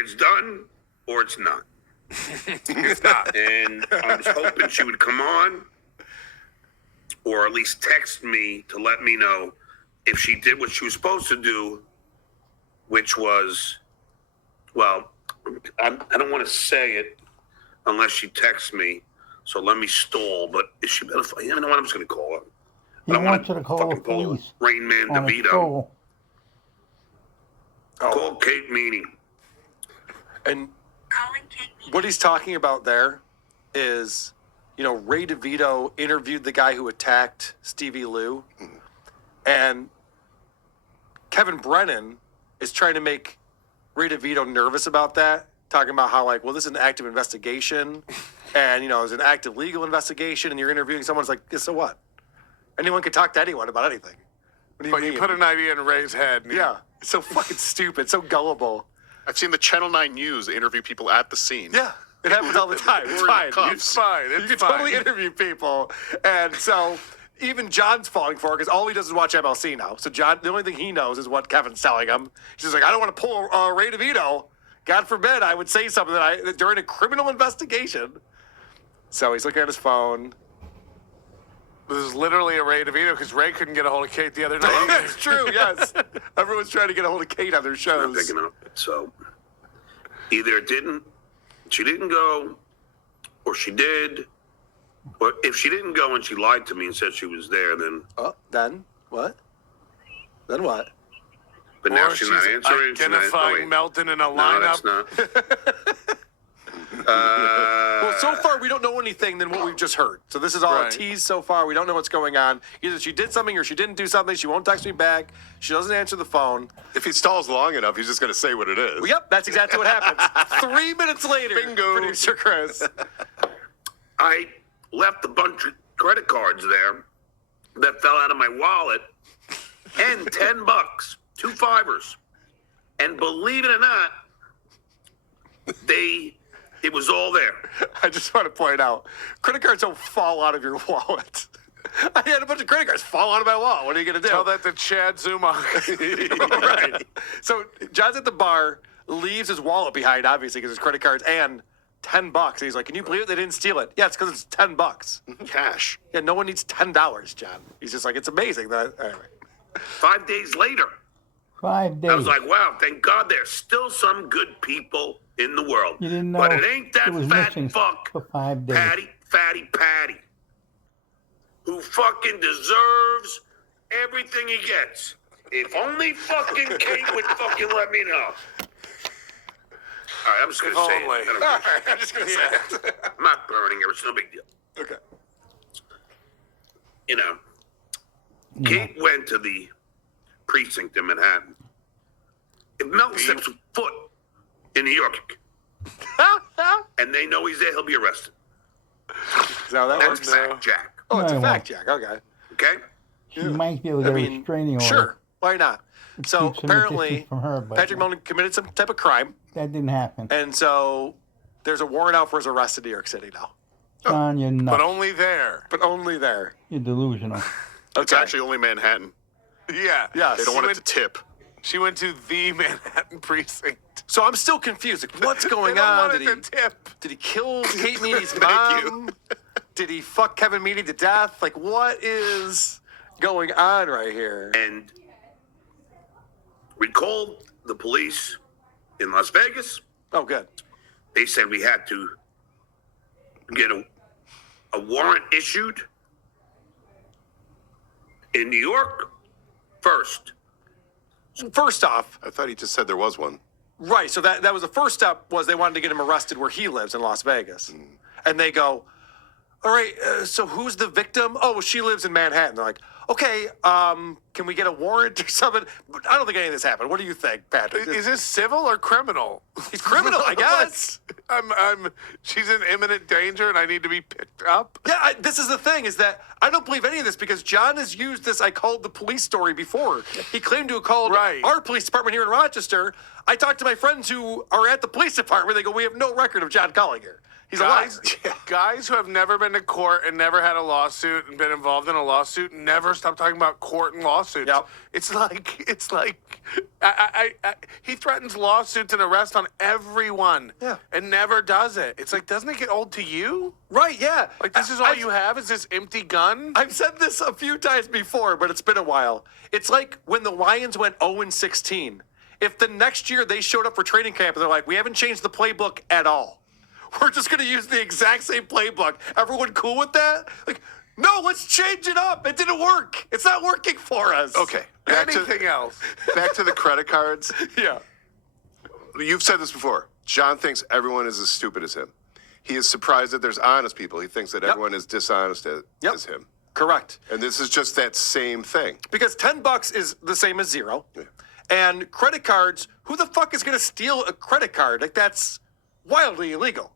it's done or it's not. It's not. And I was hoping she would come on or at least text me to let me know if she did what she was supposed to do, which was, well, I don't want to say it unless she texts me, so let me stall, but if she better, you know what, I'm just going to call her. He wants you to call the police Rain Man on a DeVito. show. Call Kate Meany. And what he's talking about there is, you know, Ray DeVito interviewed the guy who attacked Stevie Lou, and Kevin Brennan is trying to make Ray DeVito nervous about that, talking about how, like, well, this is an active investigation, and, you know, it's an active legal investigation, and you're interviewing someone. It's like, yeah, so what? Anyone can talk to anyone about anything. What do you But mean? you put an idea in Ray's head. And Yeah, it's so fucking stupid, so gullible. I've seen the Channel 9 News interview people at the scene. Yeah, it happens all the time. It's We're in fine. cuffs. It's fine. It's You can fine. totally interview people. And so even John's falling for it because all he does is watch MLC now. So John, the only thing he knows is what Kevin's telling him. He's just like, I don't want to pull Ray DeVito. God forbid I would say something that during a criminal investigation. So he's looking at his phone. This is literally a Ray DeVito because Ray couldn't get a hold of Kate the other night. That's true, yes. Everyone's trying to get a hold of Kate on their Not shows. picking up. So either she didn't go, or she did. But if she didn't go and she lied to me and said she was there, then. Oh, then what? Then what? But Or now she's not answering. She's not- identifying wait. Melton in a No, lineup. that's not. Well, so far we don't know anything than what we've just heard. So this is all a Right. tease so far. We don't know what's going on. Either she did something or she didn't do something. She won't text me back. She doesn't answer the phone. If he stalls long enough, he's just going to say what it is. Well, yep, that's exactly what happens. 3 minutes later, Bingo. producer Chris. I left a bunch of credit cards there that fell out of my wallet and $10, 2 fivers. And believe it or not, it was all there. I just want to point out, credit cards don't fall out of your wallet. I had a bunch of credit cards fall out of my wallet. What are you going to do? Tell that to Chad Zuma. Right. So John's at the bar, leaves his wallet behind, obviously, because his credit cards and $10. And he's like, "Can you believe it? They didn't steal it." Yeah, it's because it's $10. Cash. Yeah, no one needs $10, John. He's just like, it's amazing that. Anyway. 5 days later, 5 days. I was like, wow, thank God there's still some good people in the world. You didn't know but it ain't that it was fat missing fuck, for 5 days. Patty, who fucking deserves everything he gets. If only fucking Kate would fucking let me know. All right, I'm just going to say only. it. I'm just going to say it. I'm not burning her. It's no big deal. Okay. You know, Kate went to the precinct in Manhattan. If Melton steps a foot in New York and they know he's there, he'll be arrested. So that That's works. fact, Jack. Oh, it's a No, fact check. Okay. Okay? She might be able to get a restraining order. Sure. Why not? So keeps him apparently, distance from her, but Patrick Melton committed some type of crime, that didn't happen. and so there's a warrant out for his arrest in New York City now, John, you're nuts. But only there. but only there. You're delusional. It's actually only Manhattan. Yeah. Yes. They don't want it to tip. She went to the Manhattan precinct. So I'm still confused. Like, what's They going don't on? want Did it he, to tip. did he kill Kate Meany's Thank you. mom? Did he fuck Kevin Meany to death? Like, what is going on right here? And we called the police in Las Vegas. Oh, good. They said we had to get a warrant issued in New York first. First off, I thought he just said there was one. right, so that was the first step was they wanted to get him arrested where he lives in Las Vegas. And they go, all right, so who's the victim? Oh, well, she lives in Manhattan. They're like, okay, can we get a warrant or something? But I don't think any of this happened. What do you think, Patrick? Is this civil or criminal? He's criminal, I guess. She's in imminent danger and I need to be picked up. Yeah, this is the thing, is that I don't believe any of this because John has used this I called the police story before. He claimed to have called Right. our police department here in Rochester. I talked to my friends who are at the police department. They go, we have no record of John calling here. He's a liar. Guys who have never been to court and never had a lawsuit and been involved in a lawsuit never never stop talking about court and lawsuits. Yep. It's like he threatens lawsuits and arrests on everyone. Yeah. And never does it. It's like, doesn't it get old to you? Right, yeah. Like, this is all you have is this empty gun? I've said this a few times before, but it's been a while. It's like when the Lions went 0-16. If the next year they showed up for training camp and they're like, we haven't changed the playbook at all. We're just going to use the exact same playbook. Everyone cool with that? Like, no, let's change it up. It didn't work. It's not working for us. Okay. Anything else? Back to the credit cards. Yeah. You've said this before. John thinks everyone is as stupid as him. He is surprised that there's honest people. He thinks that everyone is dishonest as him. Correct. And this is just that same thing. Because $10 is the same as zero. Yeah. And credit cards, who the fuck is going to steal a credit card? Like, that's wildly illegal.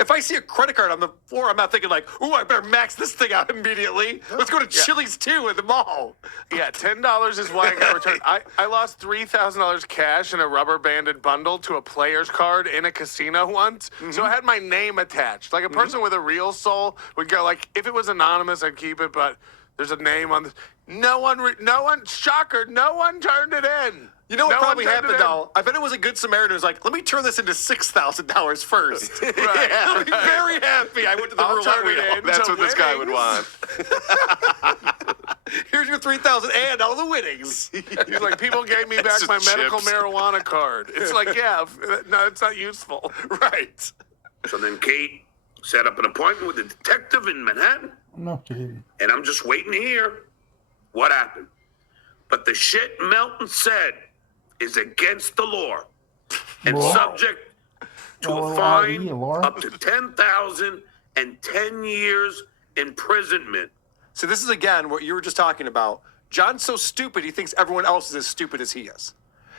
If I see a credit card on the floor, I'm not thinking like, ooh, I better max this thing out immediately. Let's go to Chili's too at the mall. Yeah, $10 is why I got returned. I lost $3,000 cash in a rubber banded bundle to a player's card in a casino once. So I had my name attached. Like a person with a real soul would go like, if it was anonymous, I'd keep it, but there's a name on the. No one, shocker, no one turned it in. You know what No probably one turned happened it in. though? I bet it was a good Samaritan who's like, let me turn this into $6,000 first. Right. I'll be very happy. I went to the I'll roulette turn it wheel. in. That's To what this guy would winnings. want. Here's your $3,000 and all the winnings. He's like, people gave me back It's my just medical chips. marijuana card. It's like, yeah, no, it's not useful. Right. So then Kate set up an appointment with a detective in Manhattan, No, she didn't. and I'm just waiting to hear what happened. But the shit Melton said is against the law and Law? subject to a L-O-R-E, fine law? up to $10,000 and 10 years imprisonment. So this is again what you were just talking about. John's so stupid, he thinks everyone else is as stupid as he is.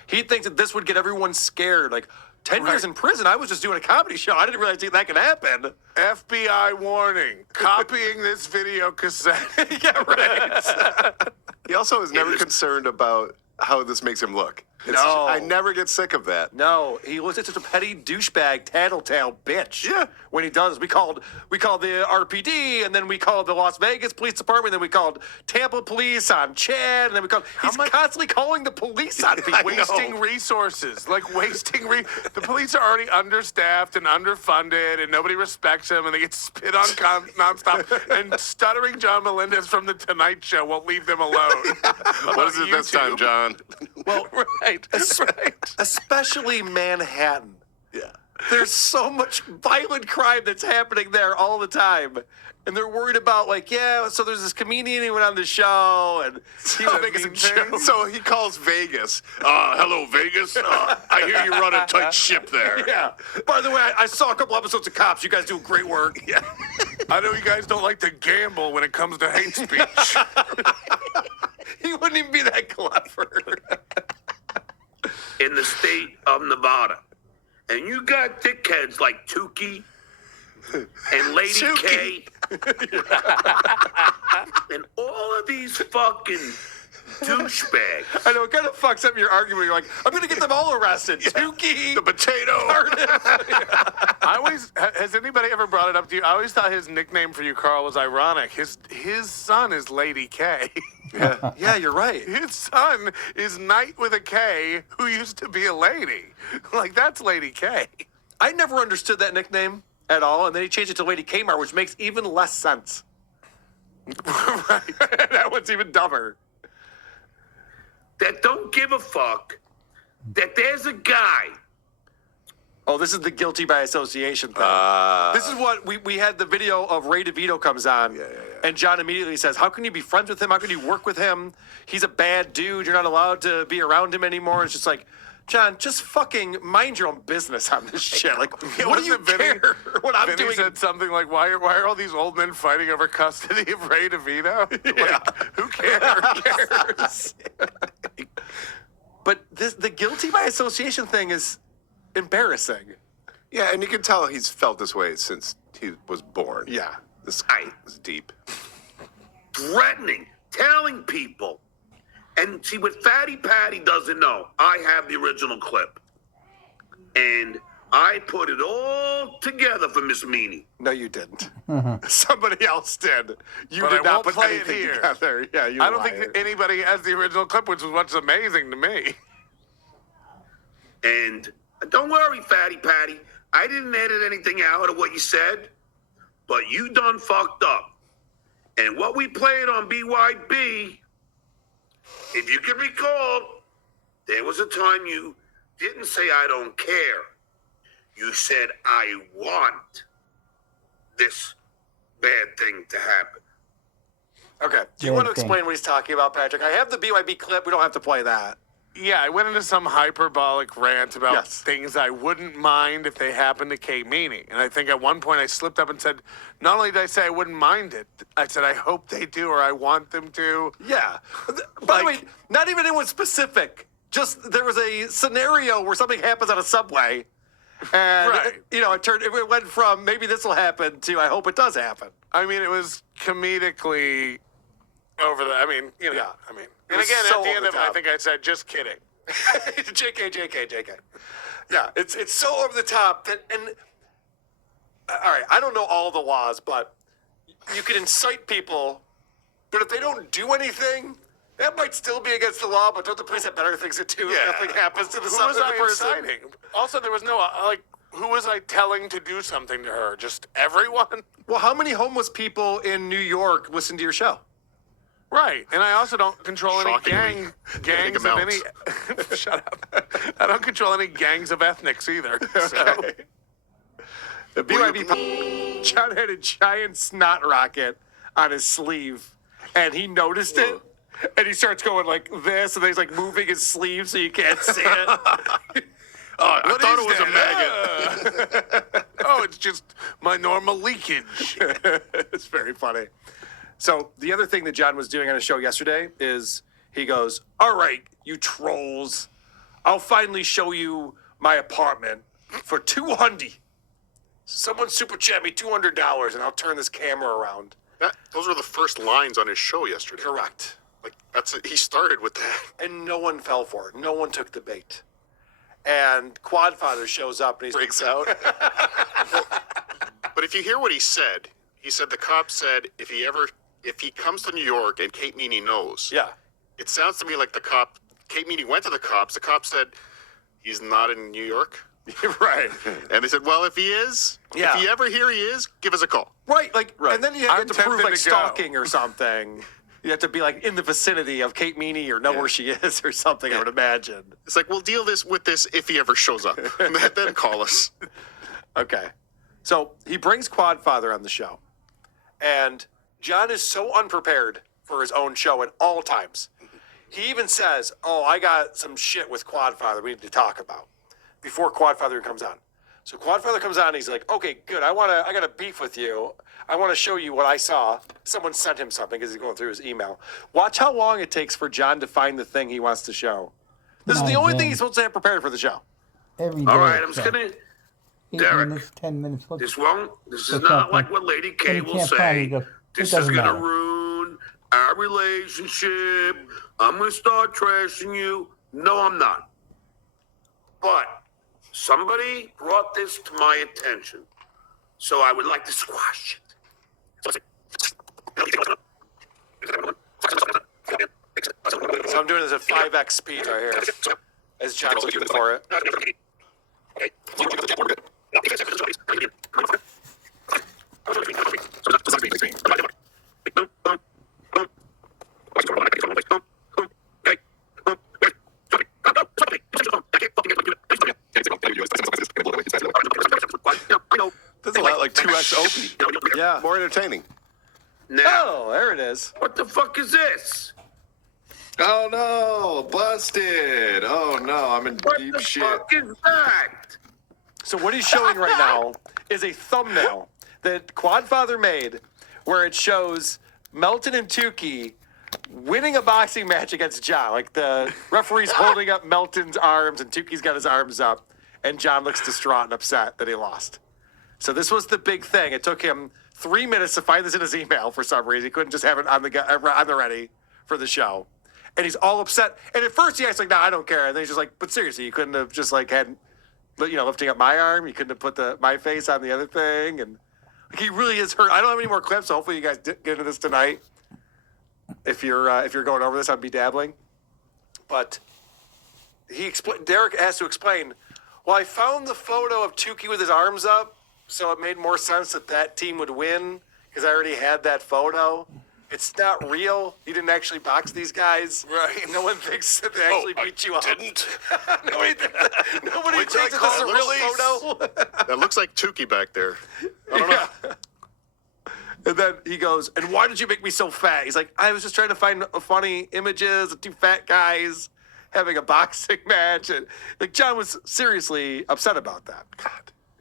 He thinks that this would get everyone scared. Like, 10 years in prison, I was just doing a comedy show. I didn't realize that could happen. FBI warning, copying this video cassette. Yeah, right. He also is never concerned about how this makes him look. No. I never get sick of that. No, he looks like such a petty douchebag, tattletale bitch. Yeah. When he does, we called the RPD, and then we called the Las Vegas Police Department, then we called Tampa Police on Chad, and then we called. He's constantly calling the police on people. Wasting resources, like the police are already understaffed and underfunded, and nobody respects them, and they get spit on nonstop. And Stuttering John Melendez from The Tonight Show won't leave them alone. What is it this time, John? Well, Right, right. especially Manhattan. Yeah. There's so much violent crime that's happening there all the time. And they're worried about, like, yeah, so there's this comedian who went on the show, and he was making some jokes. So he calls Vegas. Hello, Vegas. I hear you run a tight ship there. Yeah. By the way, I saw a couple episodes of Cops. You guys do great work. Yeah. I know you guys don't like to gamble when it comes to hate speech. He wouldn't even be that clever. In the state of Nevada. And you got dickheads like Tukey and Lady K. And all of these fucking douchebags. I know, it kind of fucks up your argument. You're like, I'm going to get them all arrested. Tukey. The potato. Has anybody ever brought it up to you? I always thought his nickname for you, Carl, was ironic. His son is Lady K. Yeah, you're right. His son is Knight with a K, who used to be a lady. Like, that's Lady K. I never understood that nickname at all, and then he changed it to Lady Kmart, which makes even less sense. Right. That one's even dumber. That don't give a fuck that there's a guy. Oh, this is the guilty by association thing. This is what we had the video of Ray DeVito comes on, and John immediately says, how can you be friends with him? How can you work with him? He's a bad dude. You're not allowed to be around him anymore. It's just like, John, just fucking mind your own business on this shit. Like, what do you care what I'm Vinny doing? said something like, why are all these old men fighting over custody of Ray DeVito? Like, who cares? But the guilty by association thing is embarrassing. Yeah, and you can tell he's felt this way since he was born. Yeah. This guy is deep. Threatening, telling people. And see, what Fatty Patty doesn't know, I have the original clip. And I put it all together for Miss Meanie. No, you didn't. Somebody else did. You But did I not won't put play it anything here. together. Yeah, you I don't liar. think anybody has the original clip, which is what's amazing to me. And don't worry, Fatty Patty. I didn't edit anything out of what you said, but you done fucked up. And what we played on BYB, if you can recall, there was a time you didn't say I don't care. You said I want this bad thing to happen. Okay. Do you Yeah, want to thanks. explain what he's talking about, Patrick? I have the BYB clip. We don't have to play that. Yeah, I went into some hyperbolic rant about Yes. things I wouldn't mind if they happened to Kate Meany. And I think at one point I slipped up and said, not only did I say I wouldn't mind it, I said I hope they do or I want them to. Yeah. By the way, not even anyone specific. Just there was a scenario where something happens on a subway, and Right. it went from maybe this will happen to I hope it does happen. I mean, it was comedically over the. I mean, Yeah. I mean, It and was again, so at the end over of it, the I top. think I said, just kidding. JK. Yeah, it's so over the top that and all right, I don't know all the laws, but you can incite people, but if they don't do anything, that might still be against the law. But don't the police have better things to do? Yeah. If nothing happens to the, Who son- was the I person. inciting? Also, there was no who was I telling to do something to her? Just everyone. Well, how many homeless people in New York listen to your show? Right, and I also don't control any Shockingly, gangs of any. Shut up! I don't control any gangs of ethnics either. So. The BYB John had a giant snot rocket on his sleeve, and he noticed it, and he starts going like this, and then he's like moving his sleeve so you can't see it. Oh, I What thought is it was a maggot. that? Oh, it's just my normal leakage. It's very funny. So the other thing that John was doing on his show yesterday is he goes, "All right, you trolls, I'll finally show you my apartment for $200. Someone super chat me $200, and I'll turn this camera around." Those were the first lines on his show yesterday. Correct. Like that's it. He started with that. And no one fell for it. No one took the bait. And Quadfather shows up and he's Breaks out. But if you hear what he said the cop said if he comes to New York and Kate Meany knows. yeah. It sounds to me like Kate Meany went to the cops. The cop said he's not in New York. Right. And they said, well, if he is, Yeah. if you ever hear he is, give us a call. Right. Like, Right. and then you have I'm to prove tempted like to go. stalking or something. You have to be like in the vicinity of Kate Meany or know where she is or something, I would imagine. It's like, we'll deal with this if he ever shows up. Then call us. Okay. So he brings Quadfather on the show. And John is so unprepared for his own show at all times. He even says, "Oh, I got some shit with Quadfather we need to talk about," before Quadfather comes on. So Quadfather comes on and he's like, "Okay, good. I got a beef with you. I want to show you what I saw." Someone sent him something because he's going through his email. Watch how long it takes for John to find the thing he wants to show. This is the My only thing God. he's supposed to have prepared for the show. Every day. All right, I'm it's just like gonna. 8 Derek, minutes, 10 minutes. Look, This is What's not up, like man? what Lady But K he will can't find say. it. He goes, This "It is doesn't gonna matter." ruin our relationship. I'm gonna start trashing you. No, I'm not. But somebody brought this to my attention, so I would like to squash it. So I'm doing this at 5x speed right here as John's looking for it. That's a lot like 2X Opie. Yeah. More entertaining. Now, Oh, there it is. what the fuck is this? Oh no, busted. Oh no, I'm in What deep the shit. fuck is that? So what he's showing right now is a thumbnail that Quadfather made where it shows Melton and Tukey winning a boxing match against John. Like the referee's holding up Melton's arms and Tukey's got his arms up and John looks distraught and upset that he lost. So this was the big thing. It took him 3 minutes to find this in his email for some reason. He couldn't just have it on the ready for the show. And he's all upset. And at first he acts like, "No, I don't care." And then he's just like, "But seriously, you couldn't have just like had lifting up my arm. He couldn't have put my face on the other thing, and like, he really is hurt. I don't have any more clips, so hopefully you guys get into this tonight. If you're going over this, I'd be dabbling. But Derek has to explain. Well, I found the photo of Tukey with his arms up, so it made more sense that team would win because I already had that photo. It's not real. You didn't actually box these guys. Right. No one thinks that they actually beat you up. Didn't. Nobody thinks that this is a real photo. That looks like Tukey back there. I don't know. And then he goes, and why did you make me so fat? He's like, I was just trying to find funny images of two fat guys having a boxing match. And like John was seriously upset about that. God.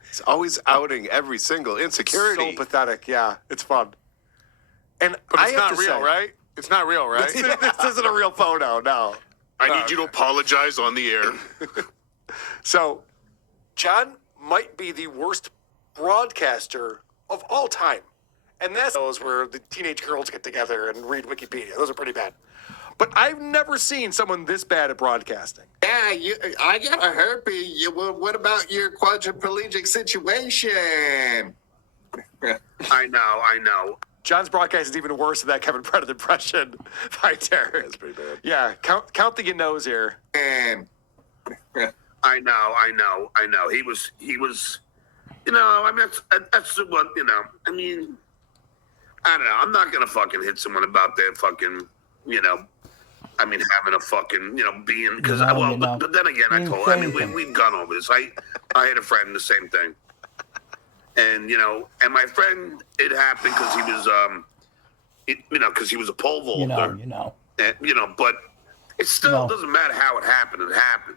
He's always outing every single insecurity. So pathetic. Yeah, it's fun. And But it's I have not to real, say, right? It's not real, right? this isn't a real photo, no. I need you to apologize on the air. So, John might be the worst broadcaster of all time. And that's those where the teenage girls get together and read Wikipedia. Those are pretty bad. But I've never seen someone this bad at broadcasting. Yeah, I got a herpes. What about your quadriplegic situation? I know. John's broadcast is even worse than that Kevin Brennan impression by Derek. That's pretty bad. Yeah, count the nose here. And I know. He was. I mean, that's what I mean. I don't know. I'm not gonna fucking hit someone about their fucking, I mean, having a fucking, being because but then again, we've gone over this. I had a friend the same thing, and and my friend, it happened because he was because he was a pole vaulter. And, but it still doesn't matter how it happened. It happened.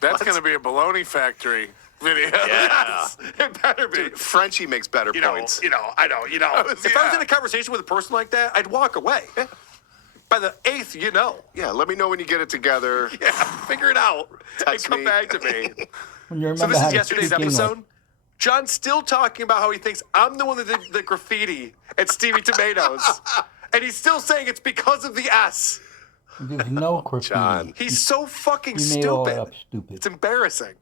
That's going to be a baloney factory video. Yes, it better be. Dude, Frenchie makes better points. I know. If I was in a conversation with a person like that, I'd walk away. By the 8th, Yeah, let me know when you get it together. Yeah, figure it out Text and come me. back to me. When you So remember this how is to yesterday's speak English. episode. John's still talking about how he thinks I'm the one that did the graffiti at Stevie Tomatoes. And he's still saying it's because of the S. There's no graffiti. John. He's so fucking You made all that stupid. up stupid. It's embarrassing.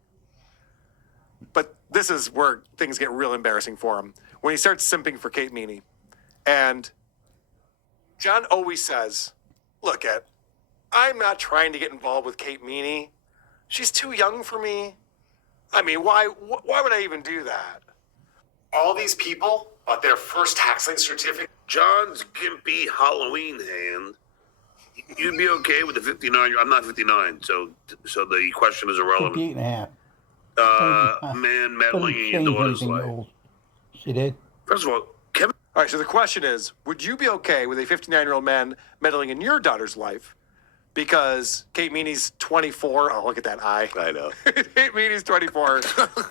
But this is where things get real embarrassing for him. When he starts simping for Kate Meany. And John always says, look, I'm not trying to get involved with Kate Meany. She's too young for me. I mean, why would I even do that? All these people bought their first tax lien certificate. John's gimpy Halloween hand. You'd be okay with the 59. I'm not 59, so the question is irrelevant. 58 and a half. Man Doesn't meddling in your change daughter's anything, life. old. She did. First of all, Kevin. All right, so the question is, would you be okay with a 59-year-old man meddling in your daughter's life because Kate Meany's 24? Oh, look at that eye. I know. Kate Meany's 24.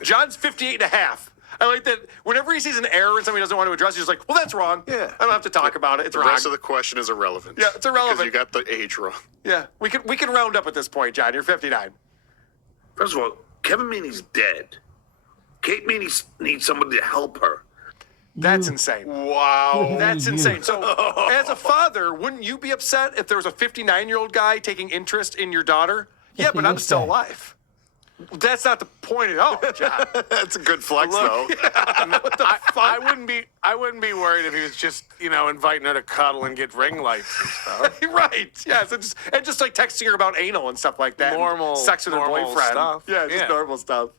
John's 58 and a half. I like that whenever he sees an error and somebody doesn't want to address it, he's like, well, that's wrong. Yeah. I don't have to talk about it. It's The wrong. rest of the question is irrelevant. Yeah, it's irrelevant. Because you got the age wrong. Yeah, we can round up at this point, John. You're 59. First of all, Kevin Meany's dead. Kate Meany needs somebody to help her. That's insane. Wow. That's insane. So, as a father, wouldn't you be upset if there was a 59-year-old guy taking interest in your daughter? Yes, Yeah, but he I'm is still dead. alive. That's not the point at all, John. That's a good flex, though. What the fuck? I wouldn't be worried if he was just, inviting her to cuddle and get ring lights and stuff. Right. Yes. And just like texting her about anal and stuff like that. and Normal- sex with her normal boyfriend. stuff. Yeah, just Yeah. normal stuff.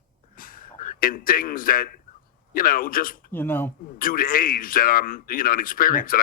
In things that, just You know. due to age that I'm, and experience that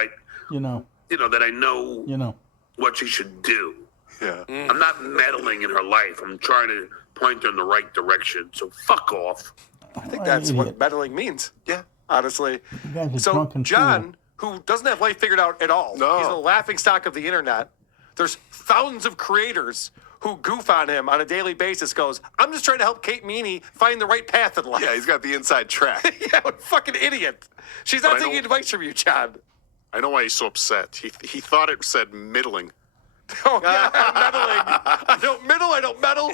that I know what she should do. Yeah. I'm not meddling in her life. I'm trying to point her in the right direction. So fuck off. I think that's what meddling means. Yeah. Honestly. You guys are So drunk and John, who doesn't have life figured out at all, No. he's a laughing stock of the internet. There's thousands of creators who goof on him on a daily basis. Goes, I'm just trying to help Kate Meany find the right path in life. Yeah, he's got the inside track. Yeah, what a fucking idiot. She's not But I taking don't- advice from you, John. I know why he's so upset. He thought it said middling. Oh yeah, I'm meddling. I don't meddle.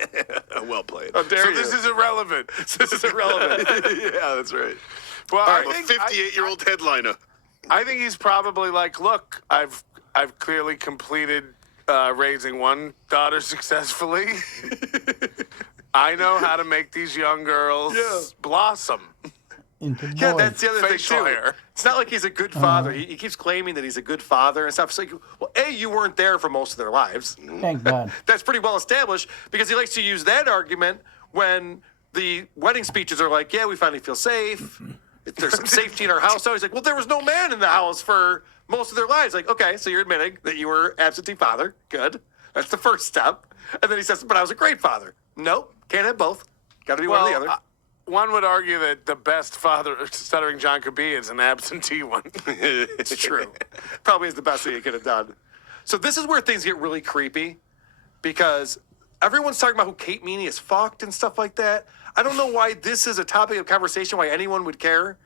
Well played. How dare So you? this is irrelevant. This is irrelevant. Yeah, that's right. Well, I'm a 58-year-old headliner. I think he's probably like, look, I've clearly completed raising one daughter successfully. I know how to make these young girls blossom. Into Yeah, boys. that's the other thing Facial too. hair. It's not like he's a good father. He keeps claiming that he's a good father and stuff. It's like, well, A, you weren't there for most of their lives. Thank God. That's pretty well established because he likes to use that argument when the wedding speeches are like, yeah, we finally feel safe. There's some safety in our house. So he's like, well, there was no man in the house for most of their lives. Like, okay, so you're admitting that you were absentee father. Good. That's the first step. And then he says, but I was a great father. Nope, can't have both. Got to be one or the other. One would argue that the best father Stuttering John could be is an absentee one. It's true. Probably is the best thing he could have done. So this is where things get really creepy because everyone's talking about who Kate Meany is fucked and stuff like that. I don't know why this is a topic of conversation, why anyone would care.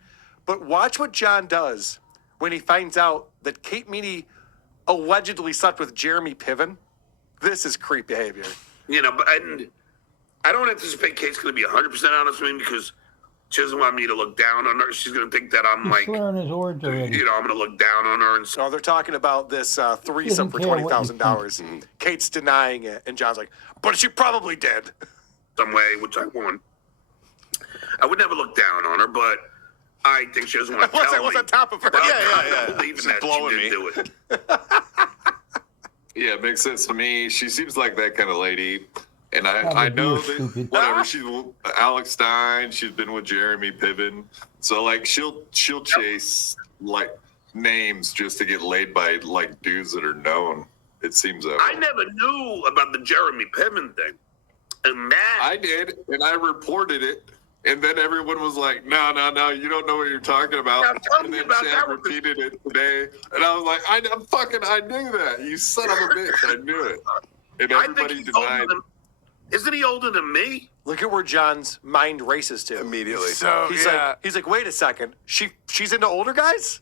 But watch what John does when he finds out that Kate Meany allegedly slept with Jeremy Piven. This is creep behavior. But I don't anticipate Kate's going to be 100% honest with me because she doesn't want me to look down on her. She's going to think that I'm He's like, slurring his words already. I'm going to look down on her and So they're talking about this threesome for Doesn't care what you $20,000. Kate's denying it, and John's like, but she probably did. some way, which I won. I would never look down on her, but I think she doesn't want to tell me. What's on top of her? But Yeah, I'm believing She's that blowing she me. did do it. Yeah, it makes sense to me. She seems like that kind of lady. And I Probably know you're that stupid. whatever she's Alex Stein, she's been with Jeremy Piven. So like she'll chase like names just to get laid by like dudes that are known. It seems that I way. never knew about the Jeremy Piven thing. And that, I did, and I reported it. And then everyone was like, no, you don't know what you're talking about. Now, tell And me then about Chad that one. repeated it today. And I was like, I knew that. You son of a bitch. I knew it. And I think everybody he's denied. older than, isn't he older than me? Look at where John's mind races to. Immediately. So He's like, wait a second. She's into older guys?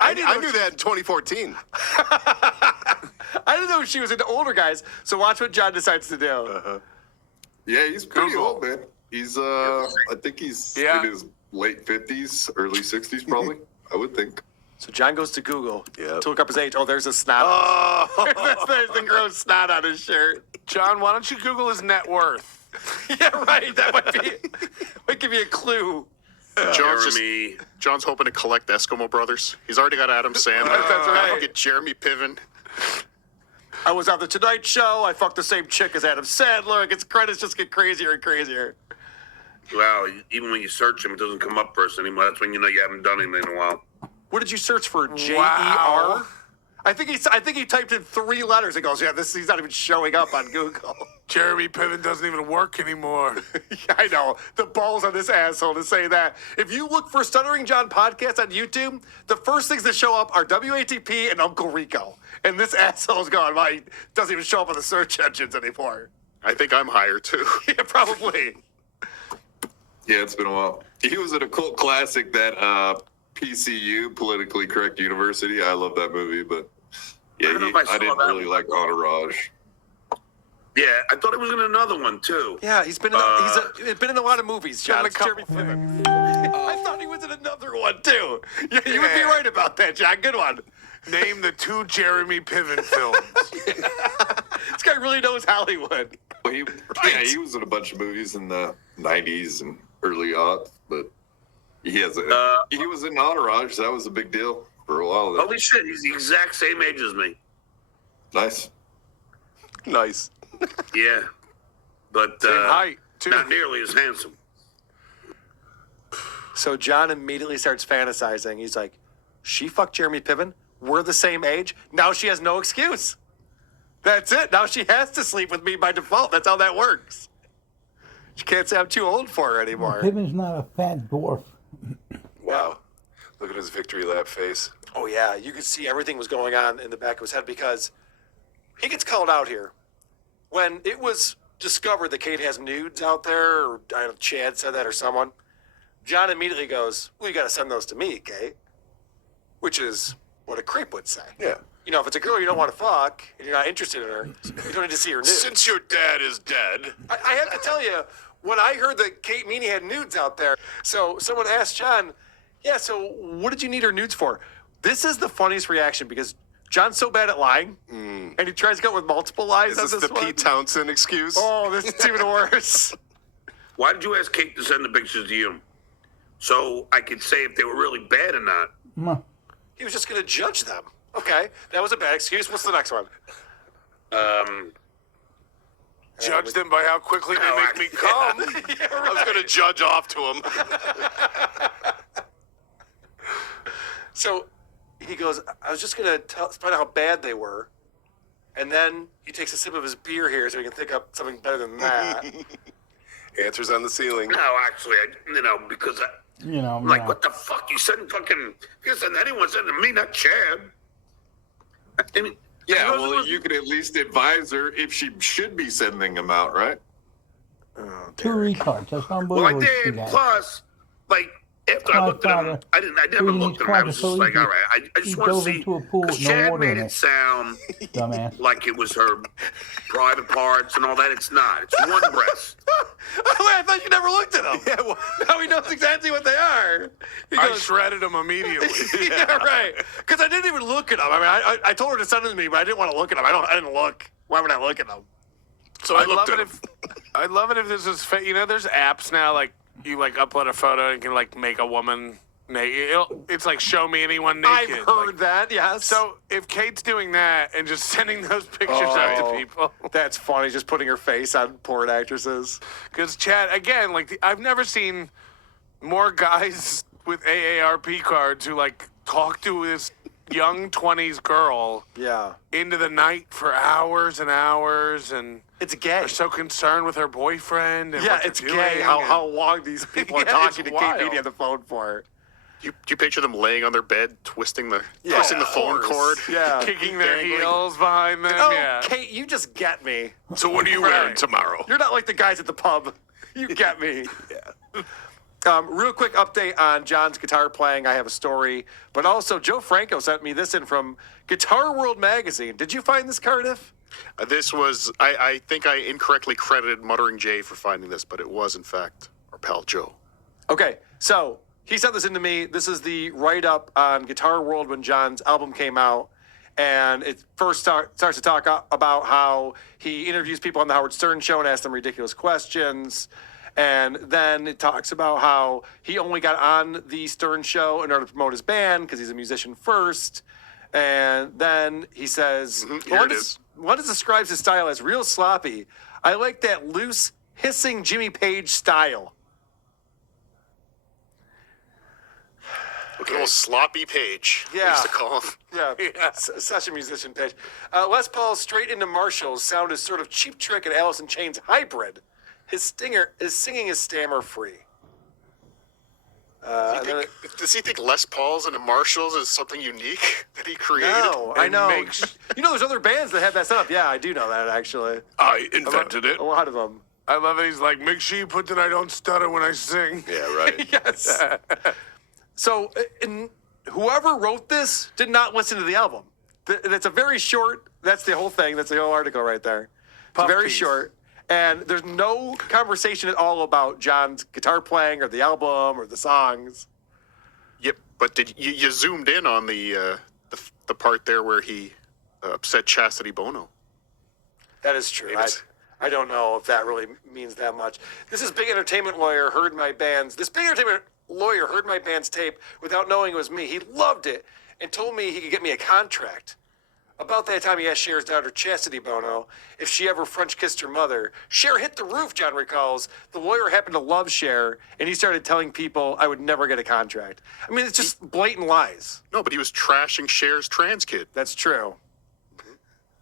I knew that in 2014. I didn't know she was into older guys. So watch what John decides to do. Yeah, he's pretty Google. old, man. He's I think he's Yeah. in his late 50s, early 60s, probably. I would think. So John goes to Google Yep. to look up his age. Oh, there's a snot. there's the gross snot on his shirt. John, why don't you Google his net worth? Yeah, right. That might give you a clue. Jeremy. John's hoping to collect Eskimo Brothers. He's already got Adam Sandler. That's right. He'll get Jeremy Piven. I was on the Tonight Show. I fucked the same chick as Adam Sandler. Its credits just get crazier and crazier. Well, even when you search him, it doesn't come up first anymore. That's when you know you haven't done anything in a while. What did you search for? J-E-R? Wow. I think he typed in 3 letters and goes, yeah, he's not even showing up on Google. Jeremy Piven doesn't even work anymore. Yeah, I know. The balls on this asshole to say that. If you look for Stuttering John podcast on YouTube, the first things that show up are WATP and Uncle Rico. And this asshole's gone, well, he doesn't even show up on the search engines anymore. I think I'm higher too. Yeah, probably. Yeah, it's been a while. He was in a cult classic, that PCU, Politically Correct University. I love that movie, but yeah, I don't know if I I saw didn't that really one. like Entourage. Yeah, I thought he was in another one too. Yeah, he's been in been in a lot of movies, John. in a It's Jeremy couple. Piven. I thought he was in another one, too. Yeah, you would be right about that, John. Good one. Name the 2 Jeremy Piven films. This guy really knows Hollywood. Well, yeah, he was in a bunch of movies in the 90s and early aughts, but he was in Entourage. That was a big deal for a while. Holy shit, he's the exact same age as me. Nice. Nice. Yeah. But Same height, too. not nearly as handsome. So John immediately starts fantasizing. He's like, she fucked Jeremy Piven. We're the same age. Now she has no excuse. That's it. Now she has to sleep with me by default. That's how that works. She can't say I'm too old for her anymore. Piven's not a fat dwarf. Wow. Look at his victory lap face. Oh, yeah. You could see everything was going on in the back of his head because he gets called out here. When it was discovered that Kate has nudes out there, or I don't know, Chad said that or someone, John immediately goes, well, you got to send those to me, Kate. Which is what a creep would say. Yeah. You know, if it's a girl you don't want to fuck and you're not interested in her, you don't need to see her nudes. Since your dad is dead. I have to tell you, when I heard that Kate Meany had nudes out there, so someone asked John, yeah, so what did you need her nudes for? This is the funniest reaction because John's so bad at lying, and he tries to go with multiple lies. Is on this this the one. Pete Townsend excuse? Oh, this is even worse. Why did you ask Kate to send the pictures to you? So I could say if they were really bad or not. He was just going to judge them. Okay, that was a bad excuse. What's the next one? Judge them by how quickly they make me come. I was going to judge off to him. So he goes, I was just going to find out how bad they were. And then he takes a sip of his beer here so he can think up something better than that. Answers on the ceiling. No, actually, because I'm like, what the fuck? You send fucking, you send anyone sending me, not Chad. I mean, Yeah, well, you could at least advise her if she should be sending them out, right? Two retards. That's well, I unbelievable. did. Plus, like, after I looked at him, I never looked at him. I was just like, all right, I just want to see. Because Chad made it sound Dumbass. like it was her private parts and all that. It's not. It's one breast. I thought you never looked at them. Yeah, well, now he knows exactly what they are. I shredded them immediately. Yeah, right. Because I didn't even look at them. I mean, I told her to send them to me, but I didn't want to look at them. I didn't look. Why would I look at them? So I'd love it if this is there's apps now like you like upload a photo and you can like make a woman naked. It's like show me anyone naked. I've heard that, yes. So if Kate's doing that and just sending those pictures out to people, that's funny. Just putting her face on porn actresses. because Chad, again, like I've never seen more guys with AARP cards who like talk to this young 20s girl into the night for hours and hours, and it's gay. They're so concerned with her boyfriend. And what it's they're gay doing how long these people are talking to Kate wild. Beatty on the phone for. Do you picture them laying on their bed, twisting the phone cord? Yeah. Kicking their heels behind them. Oh, yeah. Kate, you just get me. So what are you wearing tomorrow? You're not like the guys at the pub. You get me. Real quick update on John's guitar playing. I have a story, but also Joe Franco sent me this in from Guitar World magazine. Did you find this, Cardiff? This was, I think I incorrectly credited Muttering Jay for finding this, but it was, in fact, our pal Joe. Okay, so he sent this in to me. This is the write-up on Guitar World when John's album came out. And it first starts to talk about how he interviews people on the Howard Stern show and asks them ridiculous questions. And then it talks about how he only got on the Stern show in order to promote his band because he's a musician first. And then he says, one describes his style as real sloppy. I like that loose, hissing Jimmy Page style. Okay. Little sloppy Page. Yeah. I used to call him. Yeah. Such a musician, Page. Les Paul's straight into Marshall's sound is sort of Cheap Trick and Alice in Chains hybrid. His singing is stammer free. Does he think Les Pauls and the Marshalls is something unique that he created? No, I know. There's other bands that have that setup. Yeah, I do know that, actually. I invented it. A lot of them. I love it. He's like, make sure you put that I don't stutter when I sing. Yeah, right. Yes. So, whoever wrote this did not listen to the album. That's a very short, that's the whole thing. That's the whole article right there. It's very short. And there's no conversation at all about John's guitar playing or the album or the songs. Yep, but did you zoomed in on the part there where he upset Chastity Bono? That is true. I don't know if that really means that much. This big entertainment lawyer heard my band's tape without knowing it was me. He loved it and told me he could get me a contract. About that time, he asked Cher's daughter, Chastity Bono, if she ever French kissed her mother. Cher hit the roof, John recalls. The lawyer happened to love Cher, and he started telling people I would never get a contract. I mean, it's just blatant lies. No, but he was trashing Cher's trans kid. That's true.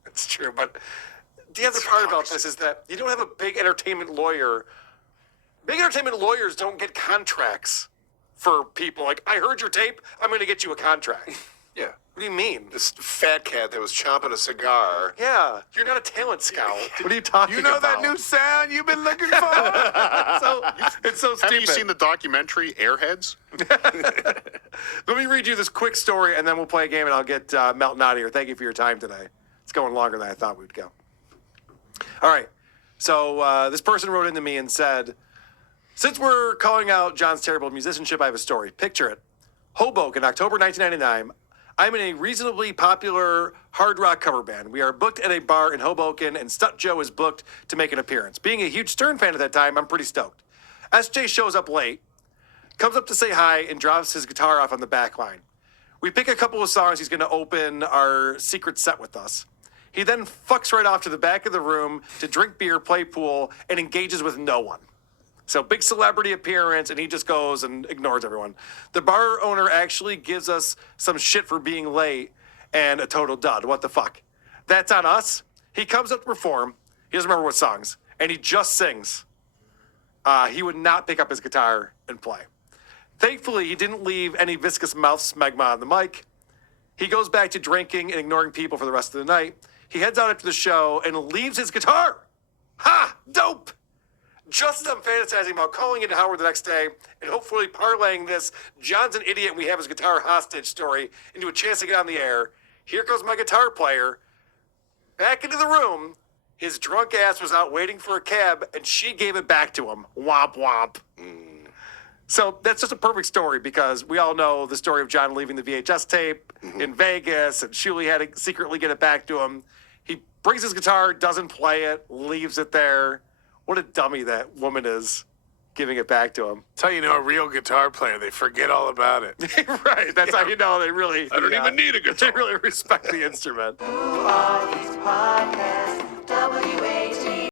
That's true, but the other part about this is that you don't have a big entertainment lawyer. Big entertainment lawyers don't get contracts for people. Like, I heard your tape, I'm going to get you a contract. Yeah. What do you mean? This fat cat that was chomping a cigar. Yeah, you're not a talent scout. What are you talking about? You know that new sound you've been looking for? It's so stupid. Have you seen the documentary Airheads? Let me read you this quick story, and then we'll play a game, and I'll get Melton out of here. Thank you for your time today. It's going longer than I thought we'd go. All right. So this person wrote into me and said, since we're calling out John's terrible musicianship, I have a story. Picture it. Hoboken, October 1999. I'm in a reasonably popular hard rock cover band. We are booked at a bar in Hoboken, and Stut Joe is booked to make an appearance. Being a huge Stern fan at that time, I'm pretty stoked. SJ shows up late, comes up to say hi, and drops his guitar off on the back line. We pick a couple of songs he's going to open our secret set with us. He then fucks right off to the back of the room to drink beer, play pool, and engages with no one. So big celebrity appearance, and he just goes and ignores everyone. The bar owner actually gives us some shit for being late and a total dud. What the fuck? That's on us. He comes up to perform. He doesn't remember what songs, and he just sings. He would not pick up his guitar and play. Thankfully, he didn't leave any viscous mouth smegma on the mic. He goes back to drinking and ignoring people for the rest of the night. He heads out after the show and leaves his guitar. Ha! Dope! Just as I'm fantasizing about calling into Howard the next day and hopefully parlaying this John's an idiot and we have his guitar hostage story into a chance to get on the air, here goes my guitar player back into the room. His drunk ass was out waiting for a cab and she gave it back to him. Womp womp. So that's just a perfect story because we all know the story of John leaving the VHS tape in Vegas and Shuli had to secretly get it back to him. He brings his guitar, doesn't play it, leaves it there. What a dummy that woman is, giving it back to him. That's how you know a real guitar player. They forget all about it. Right. That's how you know they really. I don't even need a guitar. They really respect the instrument.